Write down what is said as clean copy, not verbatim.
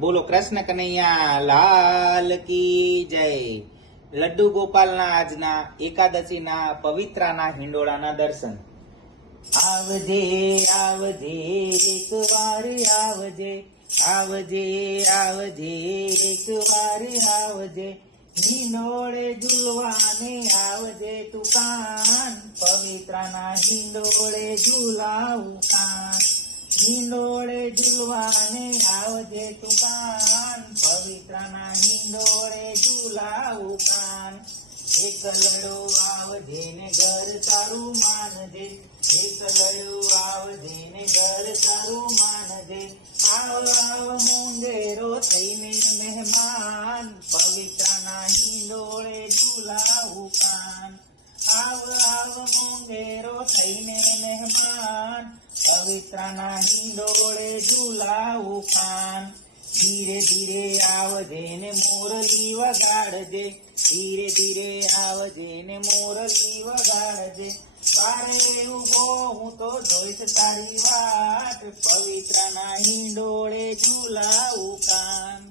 બોલો કૃષ્ણ કનૈયા લાલ કી જય। લડ્ડુ ગોપાલના આજના એકાદશીના પવિત્રના હિંડોળાના દર્શન। આવજે આવજે એક વાર આવજે, આવજે આવજે એક વાર આવજે, હિંડોળે ઝૂલવાને આવજે તું કાન, પવિત્રના હિંડોળે ઝૂલાવું કાન, હિંડોળે ઝૂલવાને આવજે તું કાન, પવિત્રના હિંડોળે ઝૂલાવું કાન। એકલડો આવજે ને ઘર તારું માનજે, એકલડો આવજે ને ઘર તારું માનજે, આવ આવ મુંગેરો થઈને મહેમાન, પવિત્રના હિંડોળે ઝૂલાવું કાન, આવ આવ મુંગેરો થઈને મહેમાન, પવિત્રના હિંડોળે ઝૂલાવું કાન। ધીરે ધીરે આવજે ને મોરલી વગાડજે, ધીરે ધીરે આવજે ને મોરલી વગાડજે, બારે ઉભો હું તો જોઈશ તારી વાટ, પવિત્રના હિંડોળે ઝૂલાવું કાન।